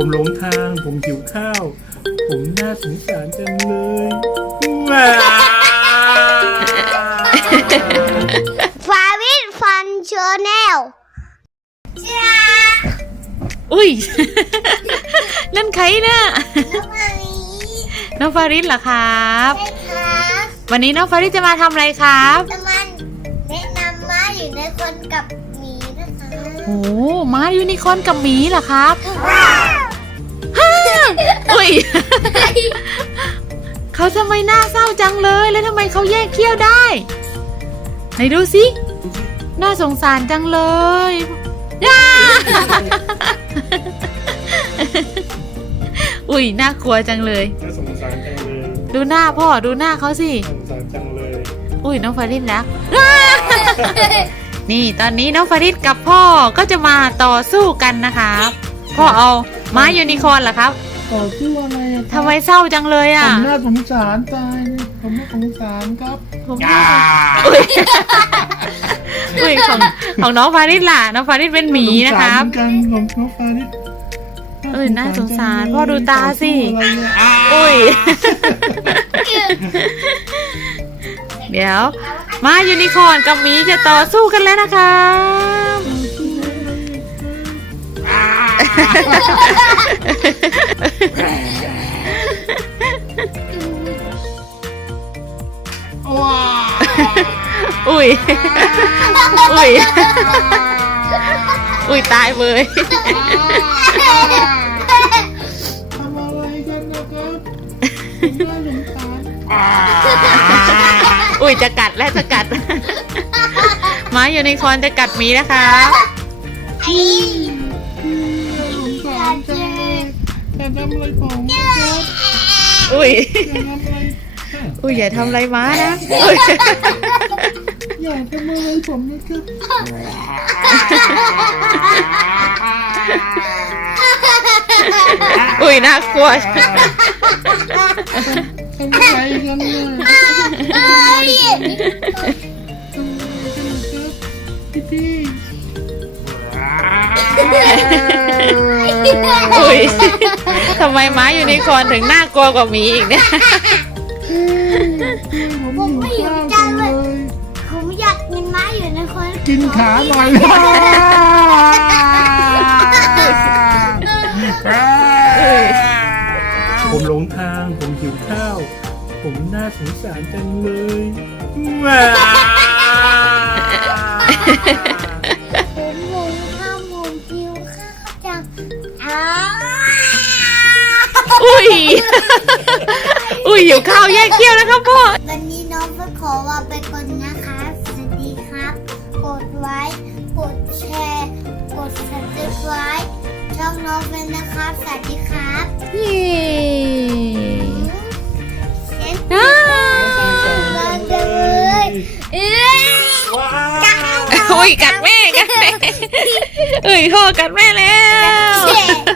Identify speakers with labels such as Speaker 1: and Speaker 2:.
Speaker 1: ผมหลงทาง ผมหิวข้าว ผมน่าสงสารจังเลยว้า
Speaker 2: ฟาวิทฟันชาแนลจ้า
Speaker 3: อุ้ย นั่นใครนะ
Speaker 2: น้องมามี
Speaker 3: น้องฟาริสเหรอครับ
Speaker 2: ใช่ครับ
Speaker 3: วันนี้น้องฟาริสจะมาทำอะไรครับ
Speaker 2: จะมันแนะนำม้าอยู่ในคนกับหมีนะคะ
Speaker 3: โอ้ม้ายูนิคอร์นกับหมีเหรอครับ อุ้ย เขาทำไมหน้าเศร้าจังเลย แล้วทำไมเขาแยกเขี้ยวได้ ไหนดูสิ น่าสงสารจังเลยย่าอุ้ยน่ากลัวจังเลย
Speaker 1: น่าสงสารจังเลย
Speaker 3: ดูหน้าพ่อดูหน้าเขาสิ
Speaker 1: น่าสงสารจังเลย
Speaker 3: อุ้ยน้องฟาริสแล้วนี่ตอนนี้น้องฟาริสกับพ่อก็จะมาต่อสู้กันนะครับ พ่อเอาไม้ยูนิคอร์นเหรอครับ
Speaker 1: ต่อสู้อะไรอะ
Speaker 3: ทำไมเศร้าจังเลย
Speaker 1: ผ
Speaker 3: อะ
Speaker 1: มน่าสงสารตายเลยผมน่าสงสารครับ
Speaker 3: ผมว่าอุ้ยอุ้ยของของน้องฟาริสล่ะ น้องฟาริสเป็นหมีนะครับ
Speaker 1: สงสาเหมือนกันของน้องฟาริส
Speaker 3: เอ้ยน่าสงสาร
Speaker 1: จังเลย
Speaker 3: พ่อดูตาสิ
Speaker 1: ต่อสู้อะไรเนี่ย
Speaker 3: อุ้ย เดี๋ยวไมายูนิคอร์นกับหมีจะต่อสู้กันแล้วนะครับอุ้ ย อุ้ย อุ้ยตายเลย
Speaker 1: ทำอะไรกันนะครับผมน่าสงสาร
Speaker 3: อุ้ยจะกัดแล้วจะกัดไม้ยูนิคอร์นจะกัดหมีนะคะ
Speaker 2: ไอ้
Speaker 1: น่าสงสารจังเลยอย่าทำอะไรผมนะครับ
Speaker 3: อุ้ย
Speaker 1: อย่าทำอะไร
Speaker 3: อุ้ยอย่าทำอะไรม้านะอุ้ย
Speaker 1: อย่าทำอะไรผมนะครับ
Speaker 3: อุ้ยน่ากลัว
Speaker 1: ทำอะไรกันเนี่ยพี่พี่
Speaker 3: อุ้ยทำไมม้ายูนิคอร์นถึงน่ากลัวกว่าหมีอีกเนี่ย
Speaker 1: ผมหิวข้าวจังเลย
Speaker 2: กิน
Speaker 1: ขาหน่อยผมหลงทาง ผมหิวข้าว ผมน่าสงสารจังเลยว้า
Speaker 2: ผมหงข้าวผมหิวข้าวจังอ้า
Speaker 3: อุ้ย อุ้ยอยู่ข้าวแยกเขี้ยวนะครับพ่อ
Speaker 2: วันนี้น้องก็ขอว่าไปก่อน ดไลค์กดแชร์ กด subscribe ช่องน้องเป็นนะครับ สวัสดีครับ
Speaker 3: เย้
Speaker 2: เสียง
Speaker 3: อ้า
Speaker 2: ดังจังเลยเอ้ย
Speaker 3: อุ้ยกัดแม่กัดแม่อุ้ยพ่อกัดแม่แล้ว
Speaker 2: เจ็บ